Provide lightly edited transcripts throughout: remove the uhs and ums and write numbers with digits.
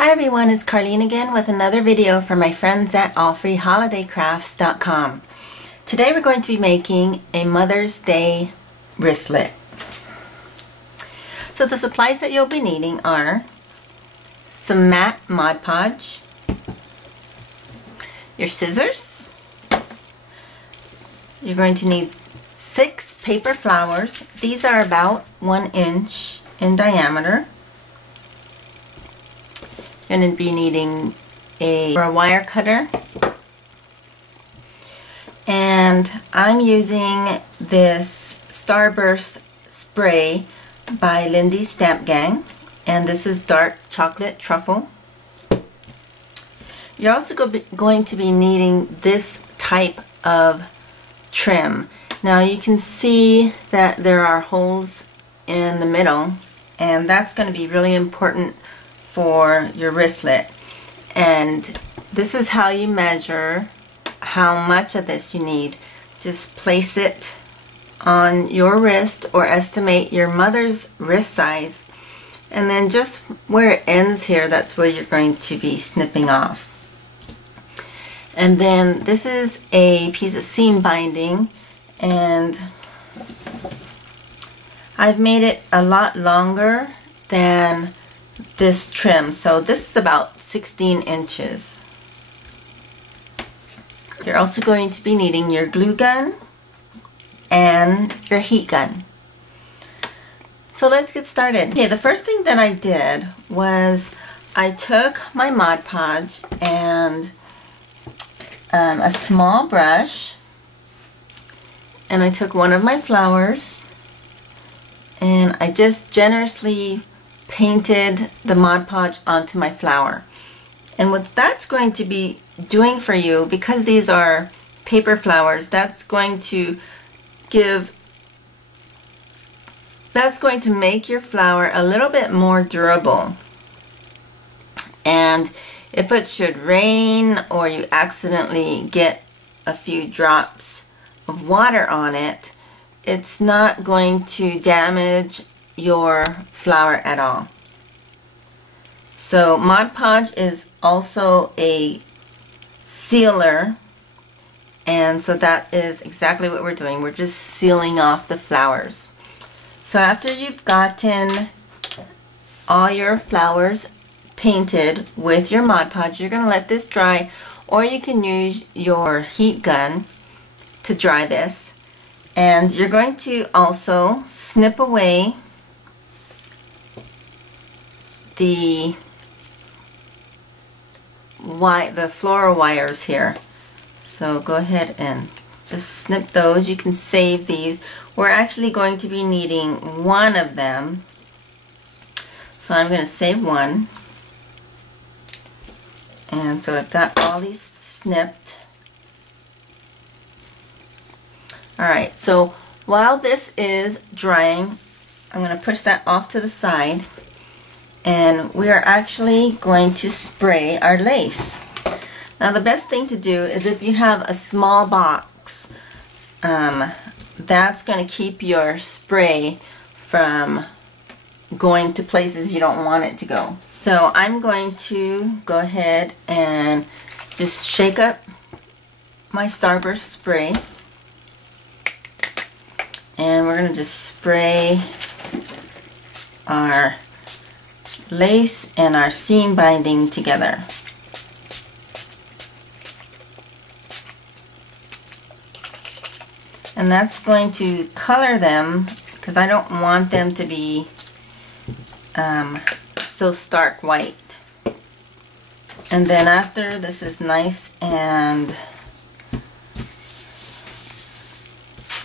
Hi everyone, it's Carlene again with another video for my friends at allfreeholidaycrafts.com. Today we're going to be making a Mother's Day wristlet. So the supplies that you'll be needing are some matte Mod Podge, your scissors, you're going to need 6 paper flowers. These are about 1 inch in diameter. You're going to be needing a wire cutter, and I'm using this Starburst spray by Lindy's Stamp Gang, and this is dark chocolate truffle. You're also going to be needing this type of trim. Now you can see that there are holes in the middle, and that's going to be really important for your wristlet. And this is how you measure how much of this you need. Just place it on your wrist or estimate your mother's wrist size, and then just where it ends here, that's where you're going to be snipping off. And then this is a piece of seam binding, and I've made it a lot longer than this trim, so this is about 16 inches. You're also going to be needing your glue gun and your heat gun. So let's get started. Okay, the first thing that I did was I took my Mod Podge and a small brush, and I took one of my flowers and I just generously painted the Mod Podge onto my flower. And what that's going to be doing for you, because these are paper flowers, that's going to make your flower a little bit more durable. And if it should rain or you accidentally get a few drops of water on it, it's not going to damage your flower at all. So Mod Podge is also a sealer, and so that is exactly what we're doing. We're just sealing off the flowers. So after you've gotten all your flowers painted with your Mod Podge, you're going to let this dry, or you can use your heat gun to dry this. And you're going to also snip away the floral wires here. So go ahead and just snip those. You can save these. We're actually going to be needing one of them, so I'm going to save one. And so I've got all these snipped. Alright, so while this is drying, I'm going to push that off to the side, and we are actually going to spray our lace. Now the best thing to do is, if you have a small box, that's going to keep your spray from going to places you don't want it to go. So I'm going to go ahead and just shake up my Starburst spray, and we're going to just spray our lace and our seam binding together. And that's going to color them, because I don't want them to be so stark white. And then after this is nice and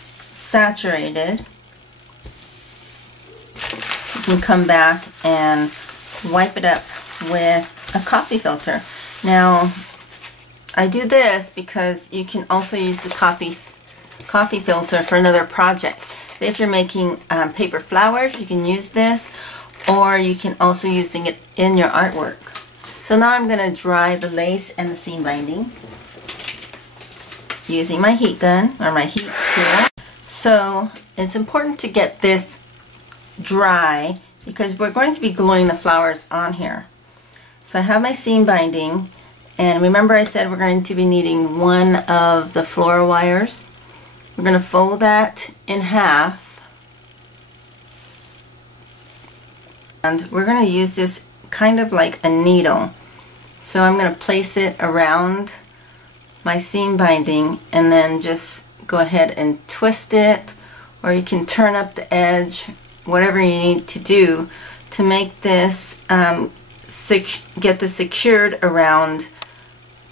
saturated, you can come back and wipe it up with a coffee filter. Now I do this because you can also use the coffee filter for another project. So if you're making paper flowers, you can use this, or you can also use it in your artwork. So now I'm going to dry the lace and the seam binding using my heat gun, or my heat tool. So it's important to get this dry, because we're going to be gluing the flowers on here. So I have my seam binding, and remember I said we're going to be needing one of the floral wires. We're going to fold that in half, and we're going to use this kind of like a needle. So I'm going to place it around my seam binding and then just go ahead and twist it, or you can turn up the edge, whatever you need to do to make this get this secured around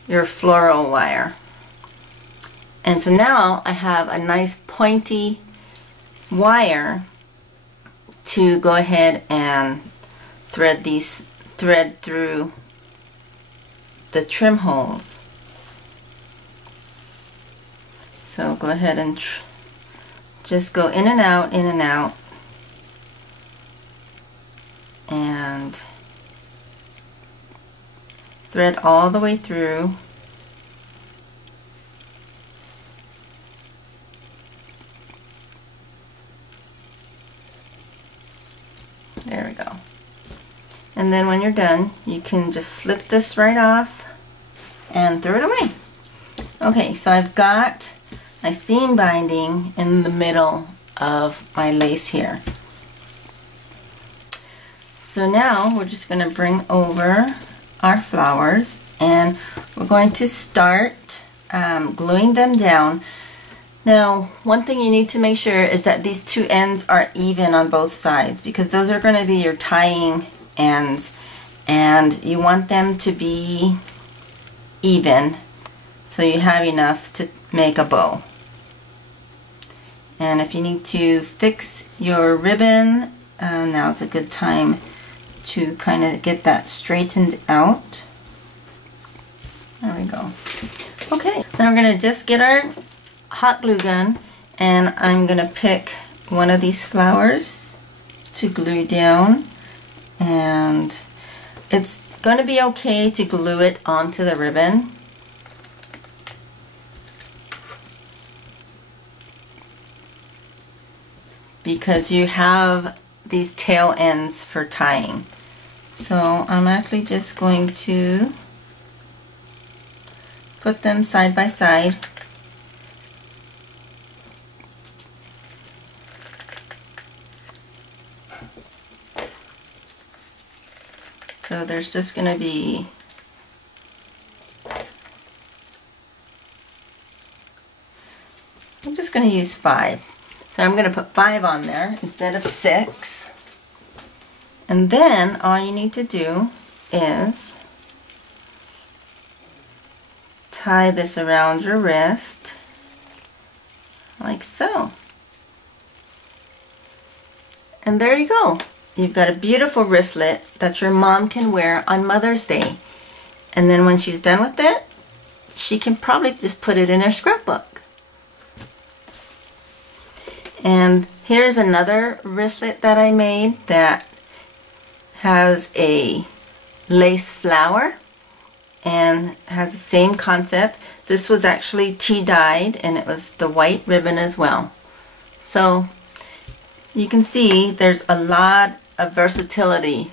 your floral wire. And so now I have a nice pointy wire to go ahead and thread through the trim holes. So go ahead and just go in and out, and thread all the way through. There we go. And then when you're done, you can just slip this right off and throw it away. Okay, so I've got my seam binding in the middle of my lace here. So now we're just going to bring over our flowers, and we're going to start gluing them down. Now, one thing you need to make sure is that these two ends are even on both sides, because those are going to be your tying ends, and you want them to be even so you have enough to make a bow. And if you need to fix your ribbon, now's a good time to kind of get that straightened out. There we go. Okay, now we're going to just get our hot glue gun, and I'm going to pick one of these flowers to glue down, and it's going to be okay to glue it onto the ribbon. Because you have these tail ends for tying. So I'm actually just going to put them side by side. So there's just going to be I'm just going to use 5. So I'm going to put 5 on there instead of 6. And then all you need to do is tie this around your wrist like so. And there you go. You've got a beautiful wristlet that your mom can wear on Mother's Day. And then when she's done with it, she can probably just put it in her scrapbook. And here's another wristlet that I made that has a lace flower and has the same concept. This was actually tea dyed, and it was the white ribbon as well. So you can see there's a lot of versatility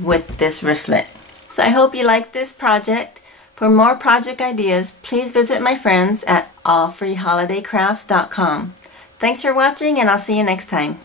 with this wristlet. So I hope you like this project. For more project ideas, please visit my friends at allfreeholidaycrafts.com. Thanks for watching, and I'll see you next time.